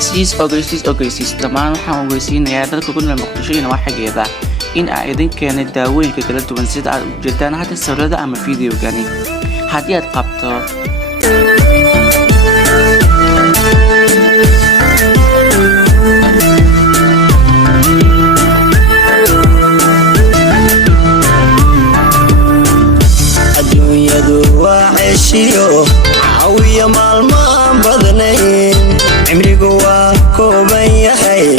Siis dhammaan waxaan ogeysiinayaa dadka ku nool Muqdisho iyo nawaaxigeeda in aan idin keenay daawooyinka kala duwan sida aad u jeedaan hadda sawirada ama fiidiyowgani. Haddii aad qabto adduunyadu waa ceshiyo caawiya maalmaan badnayn cimrigu waa kooban yahay.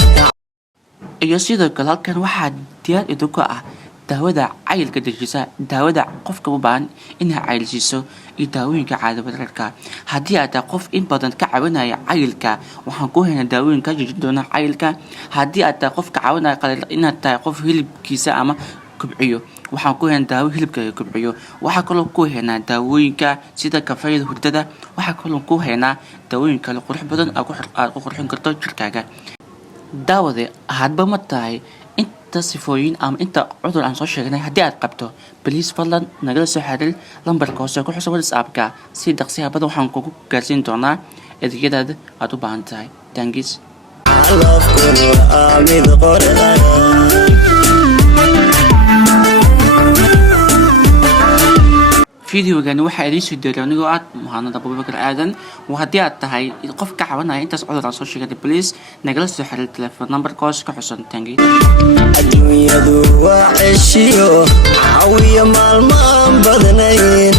iyo sidoo kale halkan waxaa diyaar idinku ah daawada cayilka dejisa, daawada qofka u baahan inay cayilsiiso iyo daawooyinka caadada. Haddii aad tahay qof in badan ka caawinaya cayilka, waxaan ku haynaa daawooyinka jejin doona cayilka. Haddii aad tahay qof ka caawinaya inaad tahay qof hilibkiisa ama kobciyo, waxaan ku haynaa daawo hilibka kobciyo. Waxaa kaloo ku haynaa daawooyinka sida kafeeyada hurdada. Waxaa kaloo ku haynaa daawooyin kale qurux badan aad ku qurxin karto jirkaaga. daawade hadba ma tahay inta sifooyin ama inta cudur aan soo sheegnay. Haddii aad qabto, please fadlan nagala soo xiriir lambarka hoose ku xusan WhatsApp-ka si dhaqsiya badan waxaan kugu gaarsiin doonaa adeegyada aad u baahan tahay. Thanks. fiidiyowgani waxaa idiin soo diray anigoo ah Muhammad Abubakar Aadan. Haddii aad tahay qof ka caawinaya intaas cudur aan soo sheegay, please nagala soo xiriir telefoon numberka hoose ku xusan. Thanks. adduunyadu waa ceshiyo caawiya maalmaan badnayn